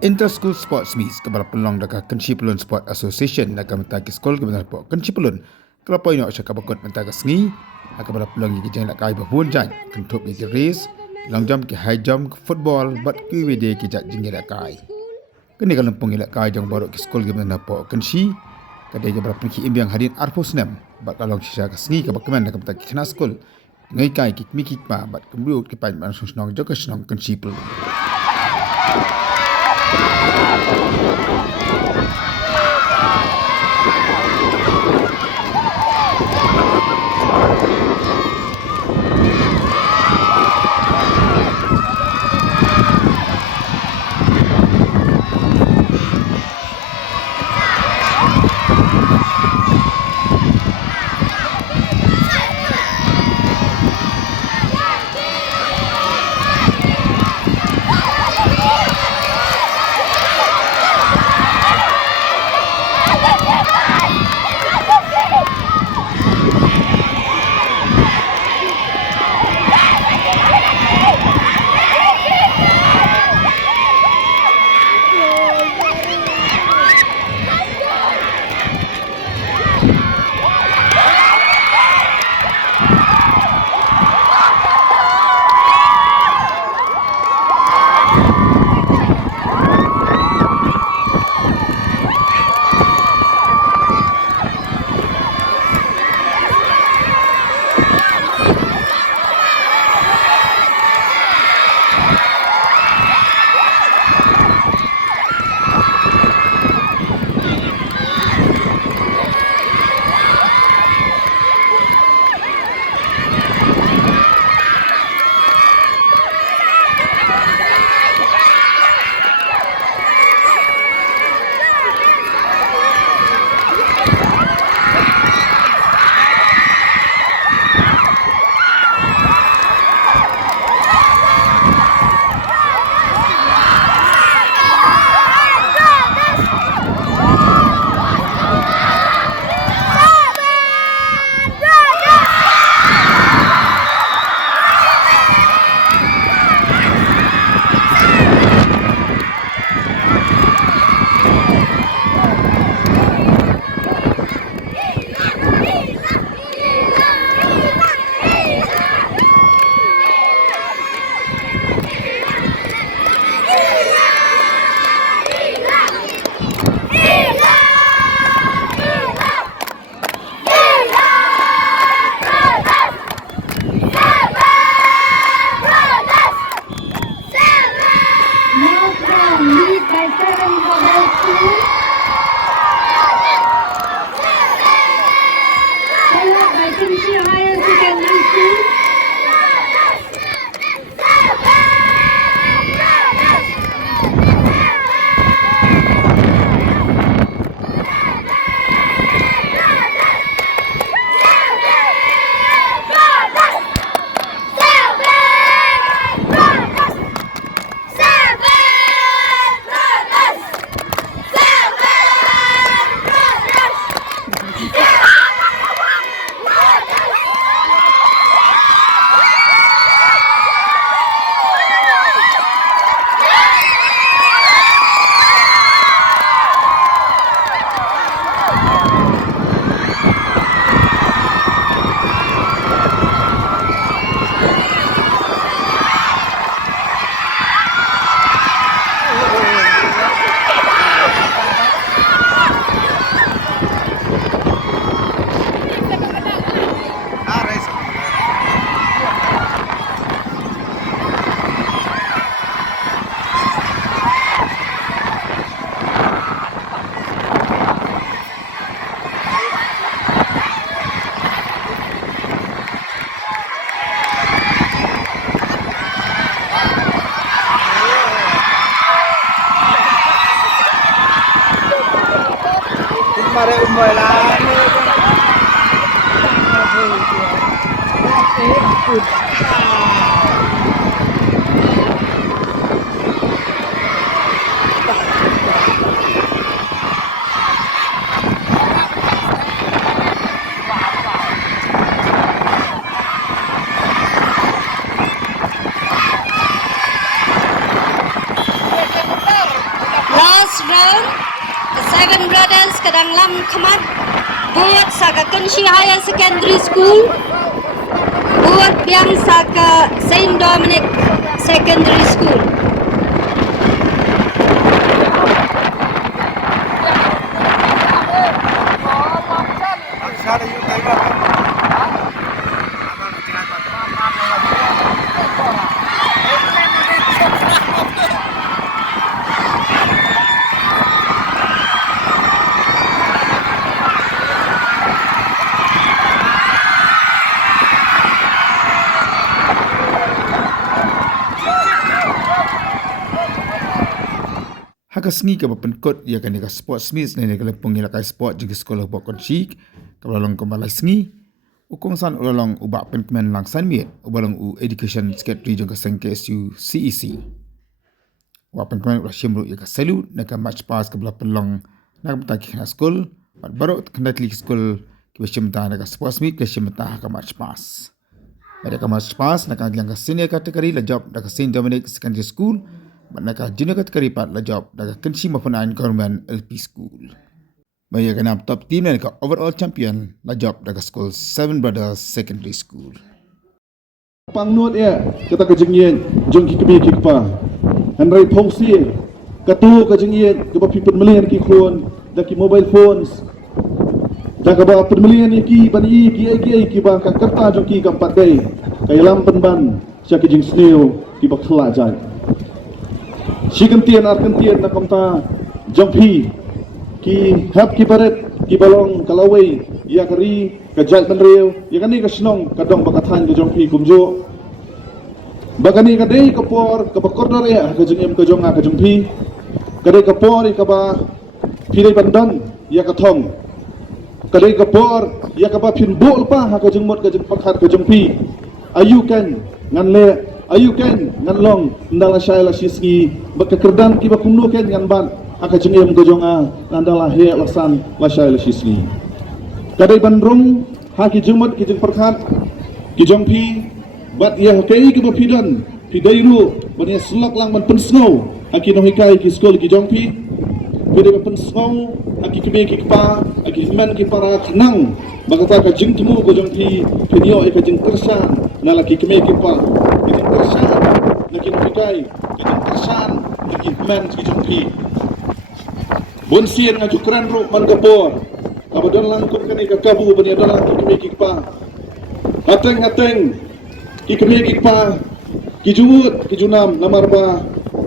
Inter-school sports meets kepada pelong dekat Kencipulun Sport Association akan mentagi skol kebenar po Kencipulun. Kalau poin nak cakap bakut mentagi sengi akan pada pelong yang jangan nak kai berhun jan kentup di race long jump ke high jump ke football bat ke wede ke jak jingir kai. Kini kalau pung ilak kai jang baru ke skol kebenar po Kenci kadai ke berapa ki imbiang hadin arpus nem bat kalau kisah ke sengi ke bakaman akan mentagi kena skol ngai kai kik mikik pa bat kembiut ke pain man susnong jaka senong Kencipulun. Mare umay lang. kadang lam khamat buat saka Kanshi Higher Secondary School buat biang saka Saint Dominic Secondary School. Haka sengi ka Pynjot ia kan ka sports meets ni ka lepong ila ka sport juga sekolah buat konsyik ka balong kembali sengi ukong san ulalong ubak penkemen lang san miet ubalong u education secretary juga sang KSU CEC wa penkemen ulah shimru ia ka selu na ka match pass ka pelong na ka betaki na skol baru kendali skol ki beshimta na ka sports meet ka shimta ka match pass pada ka match pass na ka yang ka senior category la job na ka Saint Dominic Secondary School Manaka junior category pat la job daga Kanshi Mafunan Government LP School. Baya kanam top team na ka overall champion la job daga School 7 Brothers Secondary School. Pangnut ya kata kejengien jong ki kebi ki pa. Hanrai phongsi katu kejengien ke ba pipun melian ki khun da ki mobile phones. Da ka ba pemelian ki bani ki ba ka kerta jong ki kampat dai. Kai lam penban sia ki jing sneo ki ba khla jai. Si kentian na kamta jongpi ki hap ki paret ki balong kalawai ya kari ka jait menreu ya kani ka snong kadong bakathan ka jongpi kumjo bakani ka dei ka por ka bakordor ya ka jengem ka jonga ka jongpi ka dei ka por ka ba pilai bandan ya ka thong ka dei ka por ya ka ba phin bol pa ha ka jengmot ka jeng pakhat ka jongpi ayu kan ngan le ayu ken ngan long ndala shaila shisgi bakakerdan ki bakumno ken ngan ban aka jengem gojonga ndala he lasan la shaila shisgi kadai bandrung ha ki jengmot ki jeng perkhat ki jongpi bat ya kai ki bapidan pidairu ban ya slok lang ban pensno aki no hikai ki skol ki jongpi pide ban pensno aki ki be ki pa aki man ki para nang bakata ka jeng temu gojongpi pinyo e ka jeng tersan nala ki keme ki pa Kersan, nak hikai, kersan, nak men kijumpi. Bonsian ngaju keren ro man kapor. Abadan langkut kani ka kabu bani adalah kami kikpa. Hateng ki kami kikpa. Kijut kijunam lamar ba.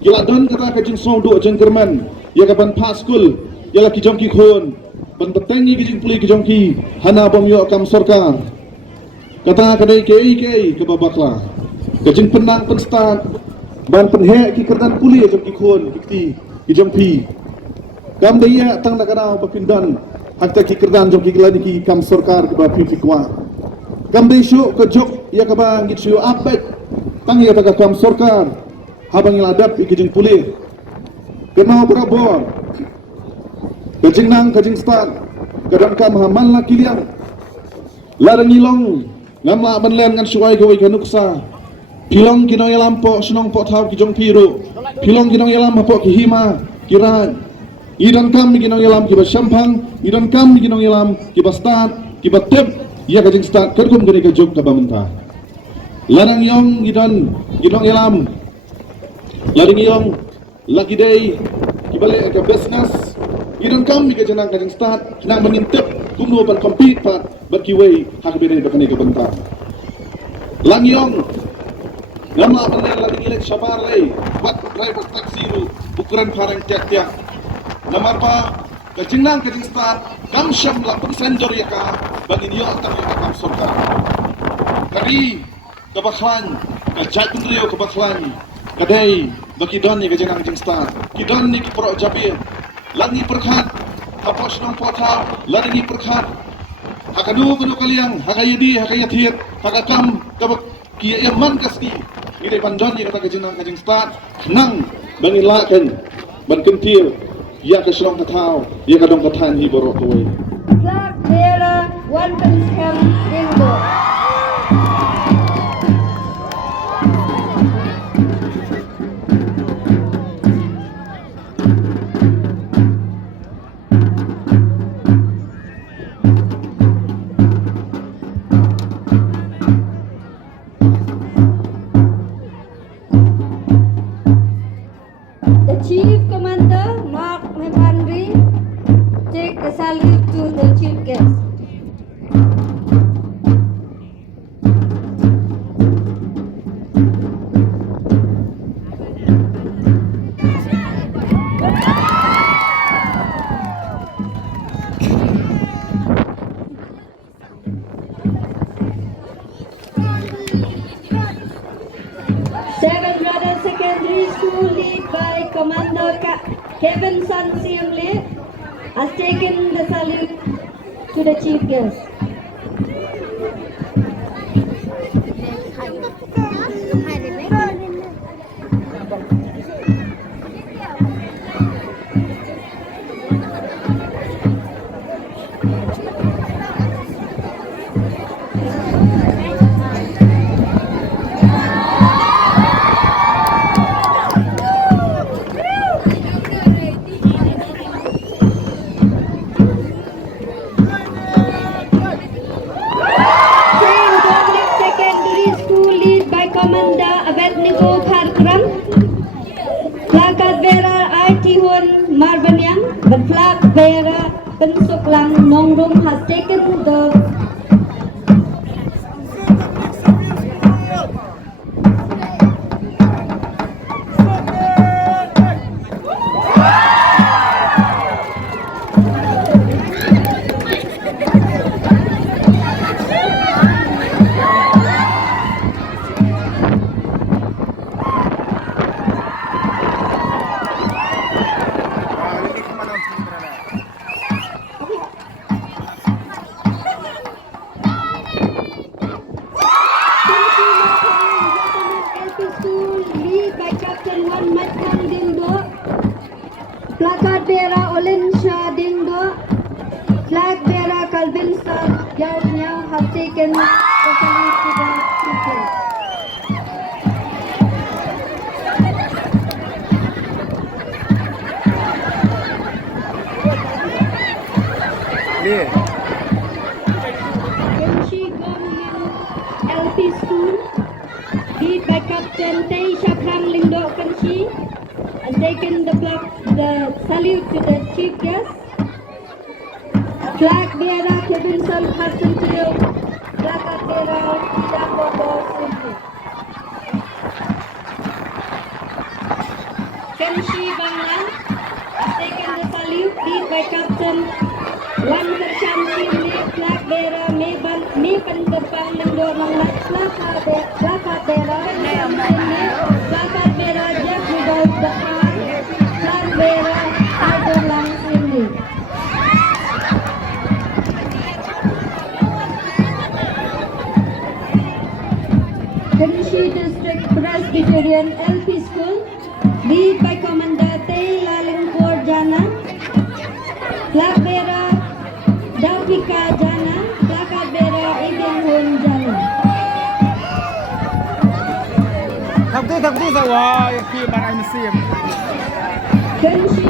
Kiladan kata ka jing song do jeng kerman. Ya ka ban pa school, ya la kijong ki khun. Ban betengi ki jing puli kijong ki hana bom yo kam sarkar. Kata kadai ke ke babakla. Kajing penang penstan ban penhe ki kerdan puli jom ki khon ki jompi kam daya tang nak ana papindan hakta ki kerdan jom ki lani ki kam sarkar ke ba pi kwa kam dai shu ke jok ya ka bang ki shu apet tang ya ta kam sarkar habang iladap ki jing puli kenau berabor kajing nang kajing stan kadang kam haman la kiliang larang ilong ngamla banlen ngan suai gawe kanuksa Pilong kinong yalam po senong po tau ki jong piro. Pilong kinong yalam po ki hima kira. Idan kam kinong yalam ki basampang, idan kam kinong yalam ki bastat, ki batep, ya ka jing stat kerkum gani ka jog ka bamenta. Larang yong idan kinong yalam. Larang yong laki day ki balik ka business. Idan kam ki janang ka jing stat, nang menintip kumno ban compete pat berkiwei hak bere bakani ka benta. Lang yong Nama benar lagi nilai sabar lagi. Buat driver taksi itu ukuran parang tiak-tiak. Nama apa? Kejinang kejing start. Kam syam lah pensendor ya kah? Bagi dia atau ya kam surga. Kari kebaklan, kejat bendrio kebaklan. Kadai bagi don ni kejinang kejing start. Kidon ni kiprok jabir. Langi perkat. Hapos nong potau. Langi perkat. Hakadu kaliang. Hakayadi hakayatir. Hakakam kabak kia yaman kasih. Ini panjang ni kata kejeng start nang bangi laken ban kentil ya ke serong katau ya kadong katan hi borok tuai Zak dela wan penskam ringo Secondary School lead by Commander Kevin Sun Siam Lee has taken the salute to the chief guest. Secondary School lead by Commander Abednego Kharkram. Plakat bearer Ieit Marbanyang, the flag bearer Pensuklang Nongrum has taken the lead by Captain Wan Matang Dingdo, placard bearer Olin Shah Dingdo, flag bearer Calvin Sar Yao Nyao have taken the salute to the people. Kenshi Gomlin LP School, lead by Captain Tei Shakram Lindo Kenshi, has taken the salute to the chief guest. Flag bearer Kevin Sun Hudson Tail, flag bearer Jacobo Simply. Kenshi Banglan has taken the salute, lead by Captain Wan Kersham Simply, flag bearer Meban Depang Lindo Manglat, flag bearer Placard bearer Jeff Rudolph Depang, flag bearer Tiger Lang Simply. Kenshi District Presbyterian LP School, lead by Commander Tei Lalingkor Jana, flag bearer Davika Jana, placard bearer Eben Hon Jana. Thằng tư sao rồi khi bạn anh xem. Kenshi